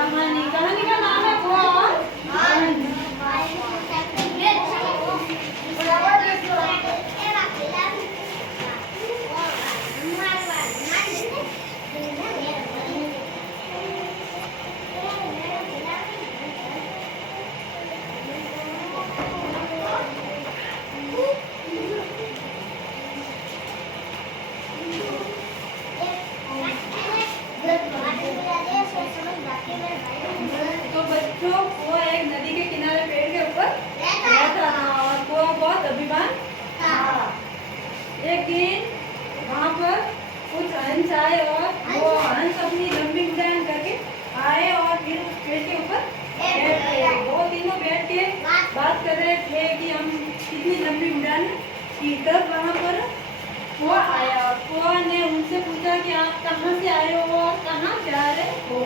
कहानी कहानी का नाम है कुआं और हंस। तो बच्चों कुआं एक नदी के किनारे पेड़ के ऊपर रहता था और कुआं बहुत अभिमान था। एक दिन वहाँ पर कुछ हंस आए और वो हंस अपनी लंबी उड़ान करके आए और फिर उस पेड़ के ऊपर बैठ गए। वो तीनों बैठ के बात कर रहे थे कि हम कितनी लंबी उड़ान की। तब वहाँ पर कुआं आया। कुआं ने उनसे पूछा कि आप कहाँ से आए हो और कहाँ जा रहे हो।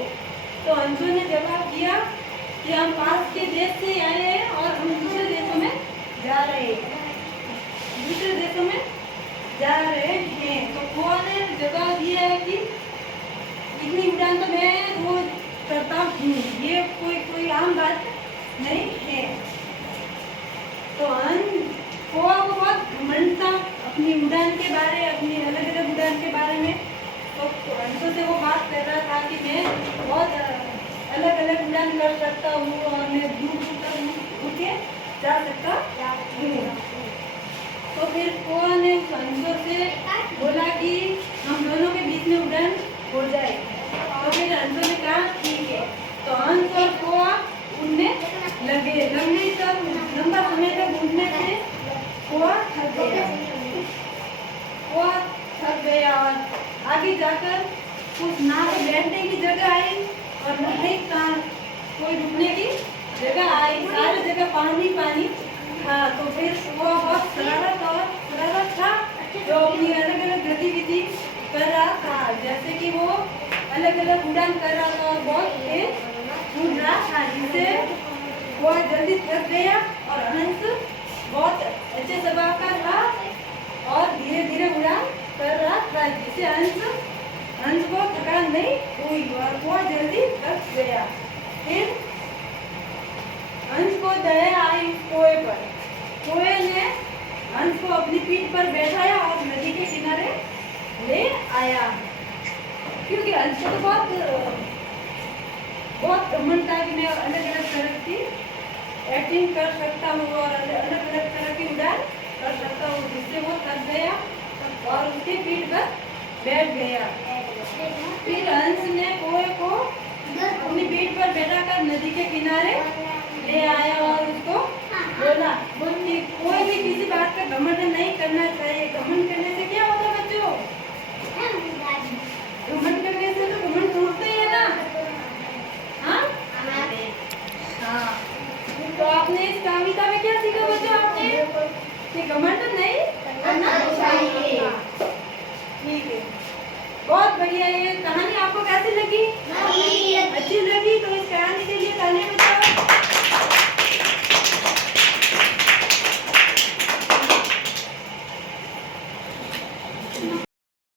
तो हंसों ने जवाब दिया कि हम पास के देश से आए हैं और हम दूसरे देशों में जा रहे हैं। तो कुआं ने जवाब दिया है कि इतनी उड़ान तो मैं रोज करता हूँ, ये कोई आम बात नहीं है। तो कुआं को बहुत घमंड था अपनी उड़ान के बारे, अपनी अलग अलग उड़ान के बारे में। तो हंसों से वो बात कर रहा था कि मैं बहुत अलग अलग उड़ान कर सकता हूँ और मैं दूर दूर तक उड़ के जा सकता हूँ। तो फिर कुआं ने हंसों से बोला कि हम दोनों के बीच में उड़ान हो जाए। तो फिर हंसों ने कहा ठीक है। तो हंस और कुआं उड़ने लगे। लंबा समय तक उड़ने से कुआं थक गया और आगे जाकर कुछ ना तो बैठने की जगह आई और न ही कोई रुकने की जगह आई। सारी जगह पानी था। तो फिर वो बहुत शरारत था जो अपनी अलग अलग गतिविधि कर रहा था, जैसे कि वो अलग अलग उड़ान कर रहा था और बहुत तेज उड़ रहा था, जिससे वो जल्दी थक गया। और हंस बहुत अच्छे स्वभाव का था और धीरे धीरे उड़ान कर रहा था, जिससे हंस को थकान नहीं हुई और वो जल्दी थक गया। फिर हंस को दया आई कुएं पर। कुएं ने हंस को अपनी पीठ पर बैठाया और नदी के किनारे ले आया। क्योंकि हंस को तो बहुत घमंड था कि मैं अलग अलग तरह की एक्टिंग कर सकता हूँ और अलग अलग तरह की उड़ान कर सकता हूँ, जिससे वो थक गया और उसके पीठ पर बैठ गया। फिर हंस ने कुएं को अपनी पीठ पर बैठाकर नदी के किनारे ले आया और उसको बोला कि कोई भी किसी बात का घमंड नहीं करना चाहिए। घमंड करने से क्या होता है बच्चों? घमंड करने से तो घमंड टूटते ही है ना। हाँ, तो आपने इस कविता में क्या सीखा बच्चों? आपने कि घमंड नहीं करना चाहिए। ठीक है, बहुत बढ़िया। ये कहानी आपको कैसी लगी? अच्छी